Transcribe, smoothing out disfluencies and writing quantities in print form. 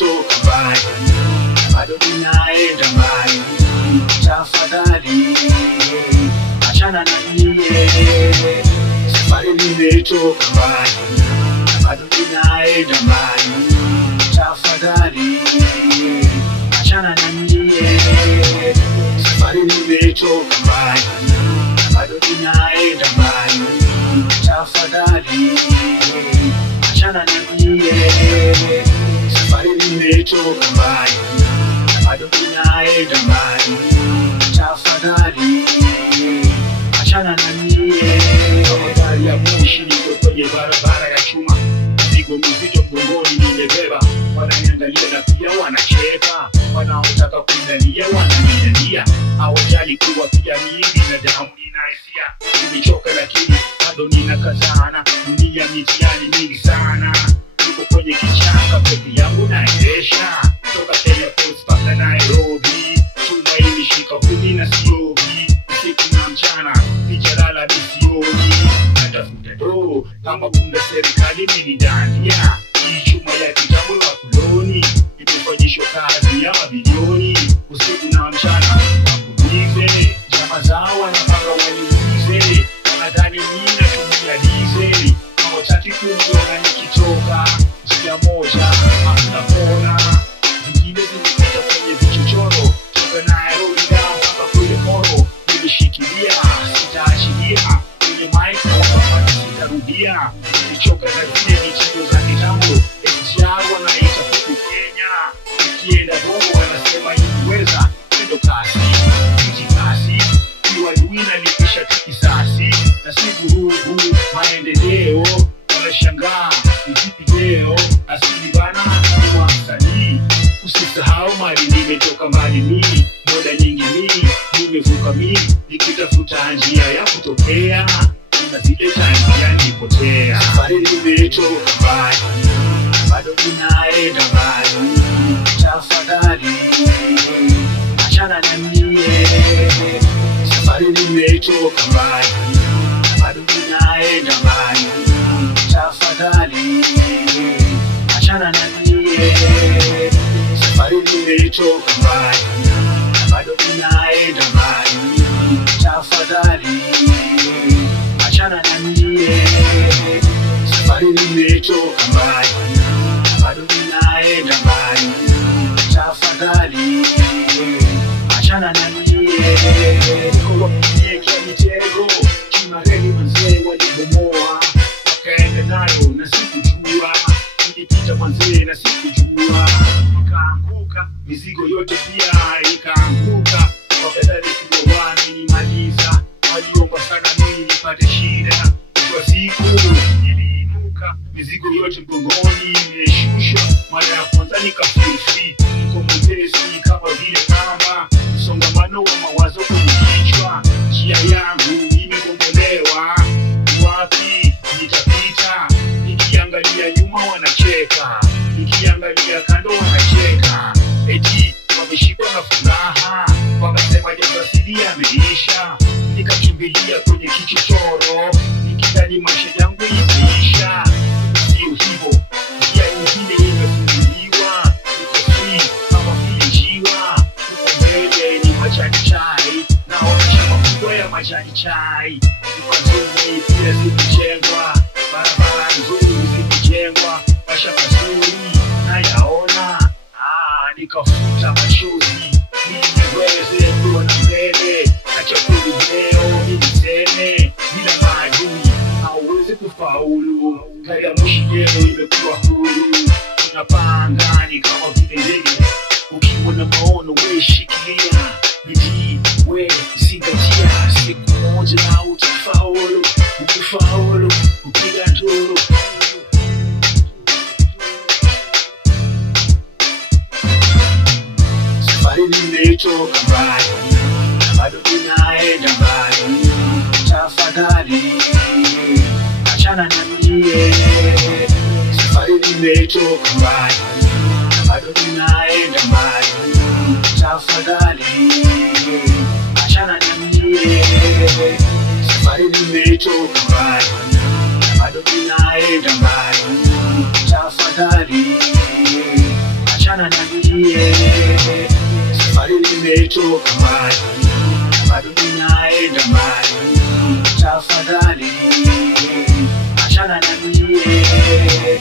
nimetoka mbali, bado ninaenda mbali. Tafadhali achana na mie. Safari nimetoka mbali, bado ninaenda mbali. Tafadhali achana na mie. Safari nimetoka mbali, bado ninaenda mbali. Tafadhali achana na mie. Safari nimetoka mbali, bado ninaenda mbali. Tafadhali achana na mie. Gari ya moshi niko kwenye barabara ya chuma, mizigo mizito mgongoni nimebeba. Wananiangalia na pia wanacheka, wanaotaka kunidania wananidania. Hawajali kuwa pia mimi binadamu nina hisia. Nimechoka lakini bado ninakazana, dunia mitihani mingi sana. Niko kwenye kichaka peke yangu naendesha, toka Kenya Post mpaka Nairobi. Chuma imeshika kumi na siogi, usiku na mchana nijalala bisioni. Natafuta do kama kuna serikali minidania. Hii chuma ya kitabu wa kuloni imefanyishwa kazi ya mabilioni. Usiku na mchana wakubize, jama zao wanapanga waniulize. Wanadhani nina tumia dizeli, hawataki kuniona nikitoka njia moja hakuna kona. Zingine zimepita kwenye vichochoro, toka Nairobi mpaka kule Moro. Nimeshikilia sitaachilia, kwenye mic na wapapati sitarudia. Nimechoka na zile michezo za kitambo, SGR wanaita huku Kenya. Nikienda Bongo wanasema inaweza, kendo kasi, kiji kasi. Kiwadui na lipisha tukisasi, na si vurugu maendeleo. Wanashangaa nikipi leo, asili bana ni wa msanii. Usisahau mali nimetoka mbali mimi, moda nyingi mimi nimevuka mimi, nikitafuta njia ya kutokea. Kuna zile time yanipotea. Safari nimetoka mbali, bado ninaenda mbali. Tafadhali achana na mie. Safari nimetoka mbali, bado ninaenda mbali. Tafadhali achana na mie. Safari nimetoka mbali, bado ninaenda mbali. Tafadhali achana na mie. Safari nimetoka mbali, bado ninaenda mbali. Tafadhali achana na mie. Kwa kunyekea mitego, kimareli manzee walibomoa. Wakaenda nayo na sikujua, nilipita manzee na sikujua. Nikaanguka, mizigo yote pia ikaanguka. Wapedali kuwa wamenimaliza, waliomba sana mimi nipate shida. Kwa siku niliinuka, mizigo yote mgongoni imeshushwa. Mara ya kwanza nikafeel free, niko mwepesi kama vile kamba. Msongamano wa mawazo kwenye kichwa, njia yangu imegombolewa. Wapi nitapita? Nikiangalia nyuma wanacheka, nikiangalia kando wanacheka. Eti wameshikwa na furaha, wakasema jambo asili yameisha. Nikakimbilia kwenye kichochoro, nikidhani maisha yangu imeisha. Sio hivyo, njia nyingine imefunguliwa. Niko free kama vile njiwa. Huko mbele ni majani chai, naona makubwa ya majani chai. Nyumba nzuri pia zimejengwa, barabara nzuri zimejengwa. Maisha mazuri nayaona, nikafuta machozi niweze kuona mbele. Acha kuleo niseme, bila maadui hauwezi kufaulu. Gari ya moshi leo imekuwa huru, unapaa angani kama vile ndege. Ukiwa na maono we shikilia, bidii we zingatia. Siku moja na utafaulu, ukifaulu upiga nduru. Safari nimetoka mbali, bado ninaenda mbali. Tafadhali achana na mie. Safari nimetoka mbali, bado ninaenda mbali. Tafadhali achana na mie. Safari nimetoka mbali, bado ninaenda mbali. Tafadhali achana nimechoka mbali, bado ninaenda mbali. Tafadhali achana na mie.